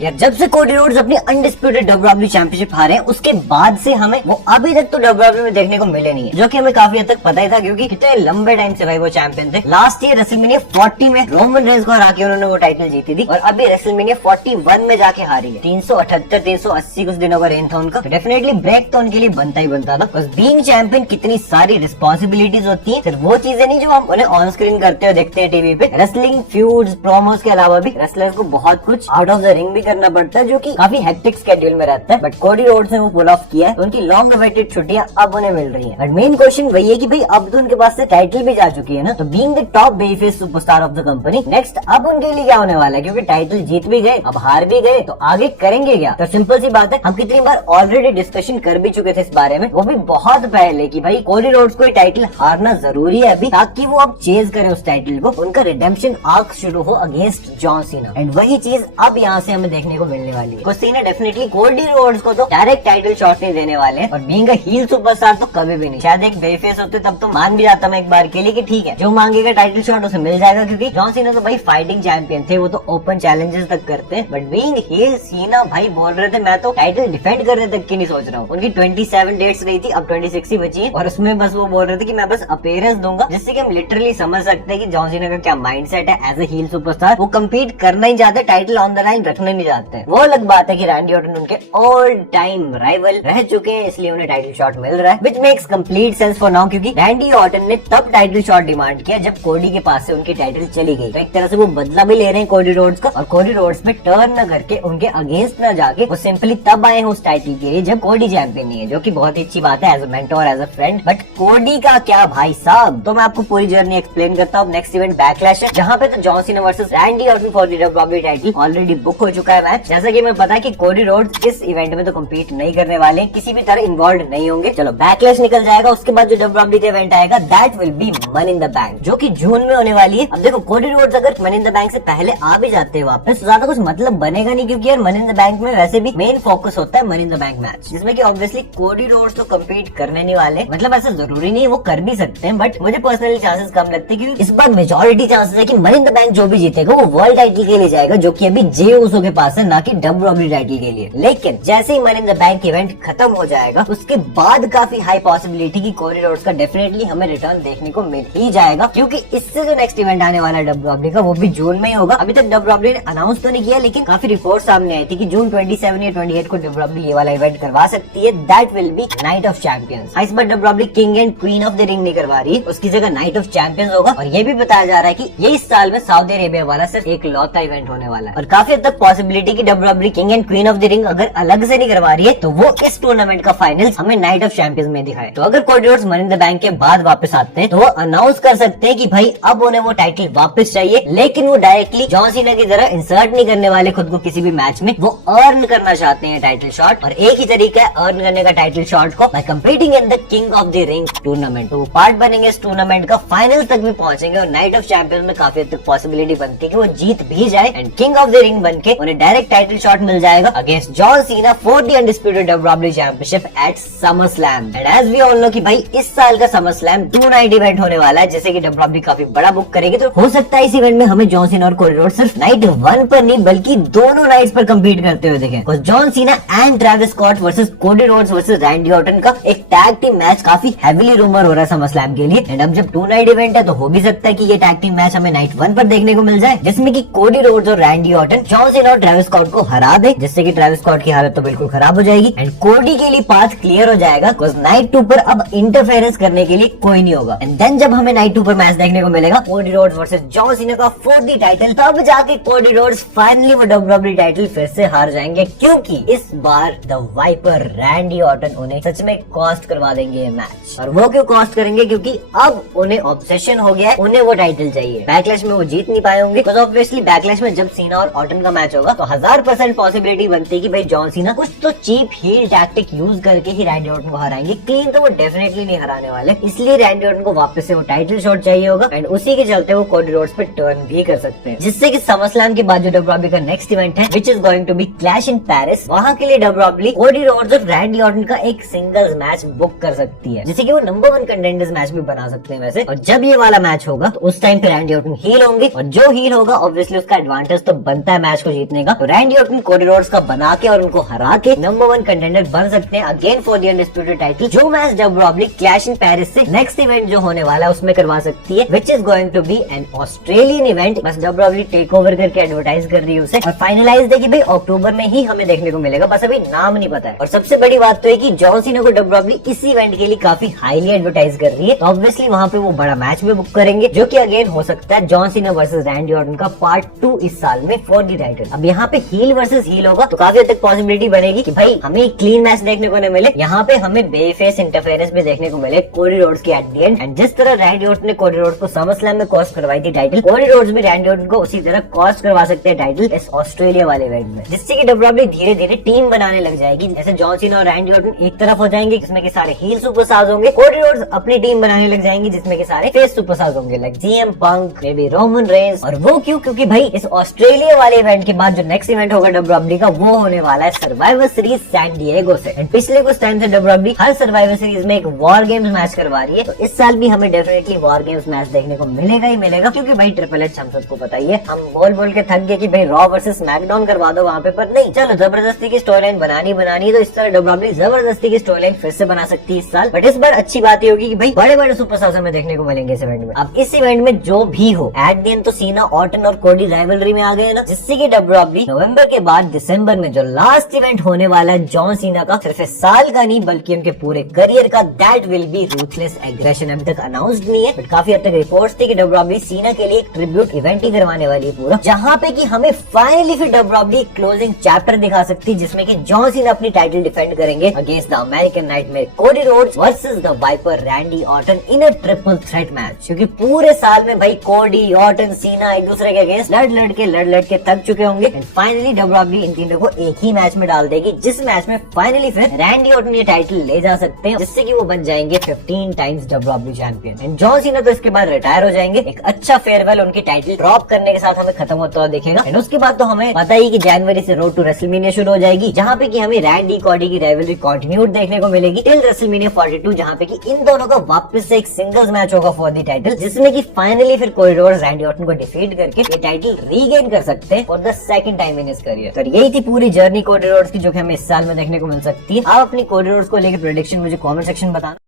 यार जब से कोडी रोड्स अपनी अनडिस्प्यूटेड डब्ल्यूडब्ल्यूई चैंपियनशिप हारे हैं, उसके बाद से हमें वो अभी तक तो डब्ल्यूडब्ल्यूई में देखने को मिले नहीं है, जो कि हमें काफी हद तक पता ही था क्योंकि कितने लंबे टाइम से भाई वो चैंपियन थे। लास्ट ईयर रेसलमेनिया 40 में रोमन रेंस को हरा के उन्होंने वो टाइटल जीती थी और अभी रेसलमेनिया 41 में जाके हारी है। 378-380 कुछ दिनों का रेन था उनका, तो डेफिनेटली ब्रेक तो उनके लिए बनता ही बनता था। बस बीइंग चैंपियन कितनी सारी रिस्पॉन्सिबिलिटीज होती है, सिर्फ वो चीजें नहीं जो हम उन्हें ऑन स्क्रीन करते हुए देखते हैं टीवी पे। रेसलिंग फ्यूड्स प्रोमोस के अलावा भी रेसलर्स को बहुत कुछ आउट ऑफ द रिंग भी करना पड़ता है, जो कि काफी हेक्टिक स्केड्यूल में रहता है। बट कोडी रोड्स ने वो पुल ऑफ किया है, तो उनकी लॉन्ग अवेटेड छुट्टियां अब उन्हें मिल रही हैं। बट मेन क्वेश्चन वही है कि भाई अब तो उनके पास से टाइटल भी जा चुकी है ना, तो being the top babyface superstar of the company, next अब उनके लिए क्या होने वाला है, क्योंकि टाइटल जीत भी गए, अब हार भी गए, तो आगे करेंगे क्या। तो सिंपल सी बात है, हम कितनी बार ऑलरेडी डिस्कशन कर भी चुके थे इस बारे में, वो भी बहुत पहले, कि भाई कोडी रोड्स को टाइटल हारना जरूरी है अभी, ताकि वो अब चेज करे उस टाइटल को, उनका रिडेम्पशन आर्क शुरू हो अगेंस्ट जॉन सीना। एंड वही चीज अब यहाँ से हमें देखने को मिलने वाली है। सीना डेफिनेटली कोडी रोड्स को तो डायरेक्ट टाइटल शॉट नहीं देने वाले हैं, और बीइंग अ हील सुपरस्टार तो कभी भी नहीं। शायद एक बेफेस होते तब तो मान भी जाता मैं एक बार के लिए कि ठीक है, जो मांगेगा टाइटल शॉट उसे मिल जाएगा, क्योंकि जॉन सीना तो भाई फाइटिंग चैंपियन थे, वो तो ओपन चैलेंजेस तक करते हैं। बट बीइंग हील सीना भाई बोल रहे थे मैं तो टाइटल डिफेंड करने तक की नहीं सोच रहा हूँ। उनकी 27 डेट्स रही थी, अब 26 ही बची है, और उसमें बस वो बोल रहे थे कि मैं बस अपीयरेंस दूंगा, जिससे कि हम लिटरली समझ सकते हैं कि जॉन सीना का क्या माइंडसेट है एज ए हील सुपरस्टार। वो कम्पीट करना ही चाहते, टाइटल ऑन द लाइन रखना नहीं चाहते। वो अलग बात है कि रैंडी ऑर्टन उनके ऑल टाइम राइवल रह चुके हैं, इसलिए उन्हें टाइटल शॉट मिल रहा है, which makes complete sense for now, क्योंकि रैंडी ऑर्टन ने तब टाइटल शॉट डिमांड किया जब कोडी के पास से उनकी टाइटल चली गई। तो एक तरह से वो बदला भी ले रहे हैं कोडी रोड्स का, और कोडी रोड्स पे टर्न न करके उनके अगेंस्ट न जाके वो सिंपली तब आए हैं उस टाइटल के लिए जब कोडी चैंपियन नहीं है, जो कि बहुत ही अच्छी बात है as a mentor as a friend. But Cody का क्या भाई साहब, तो मैं आपको पूरी जर्नी एक्सप्लेन करता हूँ। नेक्स्ट इवेंट बैकलैश है, जहाँ पे तो John Cena versus Randy Orton for the WWE title already book हो चुका है मैच। जैसा कि मैं पता है कि कोडी रोड्स इस इवेंट में तो कम्पीट नहीं करने वाले, किसी भी तरह इन्वॉल्व नहीं होंगे। चलो बैकलैश निकल जाएगा, उसके बाद जो डब्ल्यूडब्ल्यूई का इवेंट आएगा that will B money in the bank, जो कि जून में होने वाली है। अब देखो कोडी रोड्स अगर मनी इन द बैंक से पहले आ भी जाते हैं वापस, तो ज्यादा कुछ मतलब बनेगा नहीं, क्योंकि यार मनी इन द बैंक में वैसे भी मेन फोकस होता है money in the bank match, जिसमें कि ऑब्वियसली कोडी रोड्स तो कम्पीट करने नहीं वाले। मतलब ऐसा जरूरी नहीं है, वो कर भी सकते हैं, बट मुझे पर्सनली चांसेस कम लगते हैं, क्योंकि इस बार मेजोरिटी चांसेस है कि मनी इन द बैंक जो भी जीतेगा वो वर्ल्ड टाइटल के लिए जाएगा, जो कि अभी जे उसो के पास है, ना कि डब्ल्यूडब्ल्यूई टाइटल के लिए। लेकिन जैसे ही Money in the Bank event खत्म हो जाएगा, उसके बाद काफी हाई पॉसिबिलिटी की कोडी रोड्स का डेफिनेटली हमें रिटर्न देखने को मिल ही जाएगा, क्योंकि इससे जो नेक्स्ट इवेंट आने वाला है डब्ल्यूडब्ल्यूई का, वो भी जून में ही होगा। अभी तक डब्ल्यूडब्ल्यूई ने अनाउंस तो नहीं किया, लेकिन काफी रिपोर्ट सामने आई थी कि जून 27 या 28 को डब्ल्यूडब्ल्यूई ये वाला इवेंट करवा सकती है। That will be Night of Champions. इस बार WWE King and Queen of the Ring नहीं करवा रही है, उसकी जगह नाइट ऑफ चैंपियंस होगा। और ये भी बताया जा रहा है कि ये इस साल में सऊदी अरेबिया वाला सिर्फ एक लौता इवेंट होने वाला है, और काफी हद तक पॉसिबिलिटी की WWE King and Queen of the ring अगर अलग से नहीं करवा रही है, तो वो इस टूर्नामेंट का फाइनल हमें नाइट ऑफ चैंपियंस में दिखाए। तो अगर Cody Rhodes money in the bank के बाद वापस आते हैं, तो वो अनाउंस कर सकते हैं कि भाई अब उन्हें वो टाइटल वापस चाहिए, लेकिन वो डायरेक्टली जॉन सीना की तरह इंसर्ट नहीं करने वाले खुद को किसी भी मैच में। वो अर्न करना चाहते हैं टाइटल शॉट, और एक ही तरीका है अर्न करने का टाइटल शॉट को, by competing in the king of the ring tournament. तो वो पार्ट बनेंगे इस टूर्नामेंट का, फाइनल तक भी पहुंचेंगे, और नाइट ऑफ चैंपियंस में काफी हद तक पॉसिबिलिटी बनती है कि वो जीत भी जाए, and king of the ring बनके उन्हें डायरेक्ट टाइटल शॉट मिल जाएगा against John Cena for the undisputed WWE championship at SummerSlam. And as we all know कि भाई इस साल का समर स्लैम 2 नाइट इवेंट होने वाला है, जैसे कि डब्ल्यूडब्ल्यूई काफी बड़ा बुक करेगी। तो हो सकता है इस इवेंट में हमें जॉन सीना और कोडी रोड्स सिर्फ नाइट 1 पर नहीं बल्कि दोनों नाइट्स पर कम्पीट करते हुए देखें। John Cena and Travis Scott versus Cody Rhodes versus Randy Orton का एक टैग टीम मैच काफी हेवीली रूमर हो रहा है समर स्लैम के लिए। एंड अब जब 2 नाइट इवेंट है, तो हो भी सकता है कि ये टैग टीम मैच हमें नाइट 1 पर देखने को मिल जाए, जिसमें कि कोडी रोड्स और रैंडी ऑर्टन जॉन सीना और ट्रेविस स्कॉट को हरा दे, जिससे कि ट्रेविस स्कॉट की हालत तो बिल्कुल खराब हो जाएगी, एंड कोडी के लिए पाथ क्लियर हो जाएगा, बिकॉज़ नाइट 2 पर अब इंटरफेरेंस करने के लिए कोई नहीं होगा। एंड देन जब हमें नाइट 2 पर मैच देखने को मिलेगा कोडी रोड्स वर्सेस जॉन सीना का फॉर द टाइटल, तब जाके कोडी रोड्स फाइनली वो डब्ल्यूडब्ल्यूई टाइटल फिर से हार जाएंगे, क्योंकि इस बार द वाइपर रैंडी ऑर्टन उन्हें सच में कॉस्ट करवा देंगे ये मैच। और वो क्यों कॉस्ट करेंगे, क्योंकि अब उन्हें ऑब्सेशन हो गया है, उन्हें वो टाइटल चाहिए। बैकलैश में वो जीत नहीं पाए होंगे, बिकॉज़ ऑब्वियसली बैकलैश में जब सीना और ऑर्टन का मैच होगा, तो 1000% पॉसिबिलिटी बनती है कि भाई जॉन सीना कुछ तो चीप हील टैक्टिक यूज करके ही रैंडी ऑर्टन को हराएंगे। क्लीन तो वो डेफिनेटली नहीं हराने वाले, इसलिए रैंडी ऑर्टन को वापस से वो टाइटल शॉट चाहिए होगा, एंड उसी के चलते वो कोडी रोड्स पे टर्न भी कर सकते हैं, जिससे कि समरस्लैम के बाद जो डब्ल्यूडब्ल्यूई का नेक्स्ट इवेंट है which is going to be clash in Paris, वहाँ के लिए डब्ल्यूडब्ल्यूई कोडी रोड्स और रैंडी ऑर्टन का एक सिंगल्स मैच बुक कर सकती है, जिससे कि वो नंबर 1 कंटेंडर्स मैच भी बना सकते हैं वैसे। और जब ये वाला मैच होगा, तो उस टाइम पे रैंडी ऑर्टन हील होंगे, और जो हील होगा ऑब्वियसली उसका एडवांटेज तो बनता है मैच को जीतने का, मिलेगा तो रैंडी ऑर्टन कोडी रोड्स का बना के और उनको हरा के नंबर 1 कंटेंडर बन सकते हैं again for the undisputed title. जो match WWE Clash in Paris से नेक्स्ट इवेंट जो होने वाला है उसमें करवा सकती है, which is going to be an Australian event. बस WWE टेक ओवर करके एडवर्टाइज कर रही है उसे और फाइनलाइज देखिए भाई अक्टूबर में ही हमें देखने को मिलेगा, बस अभी नाम नहीं पता है। और सबसे बड़ी बात तो है कि जॉन सीना को WWE इस इवेंट के लिए काफी हाईली एडवर्टाइज कर रही है, तो ऑब्वियसली वहाँ पे वो बड़ा मैच भी बुक करेंगे जो कि अगेन हो सकता है John Cena versus Randy Orton का पार्ट 2 इस साल में फॉर द टाइटल। अब यहाँ पे हील वर्सेस हील होगा तो काफी हद तक पॉसिबिलिटी बनेगी कि भाई हमें क्लीन मैच देखने को न मिले, यहाँ पे हमें बेफेस इंटरफेरेंस भी देखने को मिले कोडी रोड्स की एट द एंड। एंड जिस तरह रैंडी ऑर्टन ने कोडी रोड्स को समरस्लैम में कॉस्ट करवाई थी टाइटल, कोडी रोड्स भी रैंडी ऑर्टन को उसी तरह कॉस्ट करवा सकते हैं टाइटल इस ऑस्ट्रेलिया वाले इवेंट में, जिससे कि WWE धीरे धीरे टीम बनाने लग जाएगी। जैसे जॉन सीना और रैंडी ऑर्टन एक तरफ हो जाएंगे जिसमें कि सारे हील सुपरस्टार्स होंगे, कोडी रोड्स अपनी टीम बनाने लग जाएंगी जिसमें कि सारे फेस सुपरस्टार्स होंगे like CM punk, may be Roman Reigns. और वो क्यों? क्योंकि भाई इस ऑस्ट्रेलिया वाले इवेंट के बाद जो नेक्स्ट इवेंट होगा WWE का वो होने वाला है सर्वाइवर सीरीज सैन डिएगो से। एंड पिछले कुछ टाइम से WWE हर सर्वाइवर सीरीज में एक वॉर गेम्स मैच करवा रही है, तो इस साल भी हमें डेफिनेटली वॉर गेम्स मैच देखने को मिलेगा ही मिलेगा, क्योंकि भाई ट्रिपल एच हम सबको पता ही है, हम बोल बोल के थक गए कि भाई रॉ वर्सेस स्मैकडाउन करवा दो वहाँ पे, पर नहीं, चलो जबरदस्ती की स्टोरी लाइन बनानी तो इस तरह WWE जबरदस्ती की स्टोरी लाइन फिर से बना सकती है इस साल। बट इस बार अच्छी बात ये होगी कि भाई बड़े बड़े सुपरस्टार्स हमें देखने को मिलेंगे इस इवेंट में। अब इस इवेंट में जो भी हो एट द एंड तो सीना, ऑर्टन और कोडी राइवलरी में आ गए ना, जिससे कि WWE नवंबर के बाद दिसंबर में जो लास्ट इवेंट होने वाला है जॉन सीना का, सिर्फ इस साल का नहीं बल्कि उनके पूरे करियर का, that will B ruthless aggression. अभी तक अनाउंस्ड नहीं है बट काफी हद तक रिपोर्ट्स थी कि WWE सीना के लिए एक ट्रिब्यूट इवेंट ही करवाने वाली है पूरा, जहाँ पे कि हमें फाइनली फिर WWE क्लोजिंग चैप्टर दिखा सकती है जिसमें कि जॉन सीना अपनी टाइटल डिफेंड करेंगे against the American nightmare Cody Rhodes versus the viper Randy Orton in a triple threat match. क्योंकि पूरे साल में भाई कोडी, ऑर्टन, सीना एक दूसरे के अगेंस्ट लड़ के थक चुके होंगे एंड फाइनली WWE इन तीनों को एक ही मैच में डाल देगी, जिस मैच में फाइनली फिर रैंडी ऑर्टन ये टाइटल ले जा सकते हैं, जिससे कि वो बन जाएंगे 15 times WWE champion. And John Cena तो इसके बाद रिटायर हो जाएंगे, एक अच्छा फेयरवेल उनकी टाइटल ड्रॉप करने के साथ हमें खत्म होता हुआ दिखेगा। एंड उसके बाद तो हमें पता ही कि जनवरी से रोड टू रेसलमेनिया शुरू हो जाएगी, जहाँ पे कि हमें रैंडी कोडी की राइवलरी कंटिन्यूड देखने को मिलेगी टिल रेसलमेनिया 42, जहाँ पे कि इन दोनों का वापस से एक सिंगल्स मैच होगा फॉर द टाइटल, जिसमें कि फाइनली फिर कोडी रोड्स रैंडी ऑर्टन को डिफीट करके ये टाइटल रीगेन कर सकते हैं for the second time in his career. तो यही थी पूरी जर्नी कोडी रोड्स की जो कि हमें इस साल में देखने को मिल सकती है। आप अपनी कोडी रोड्स को लेकर प्रेडिक्शन मुझे कमेंट सेक्शन बताना।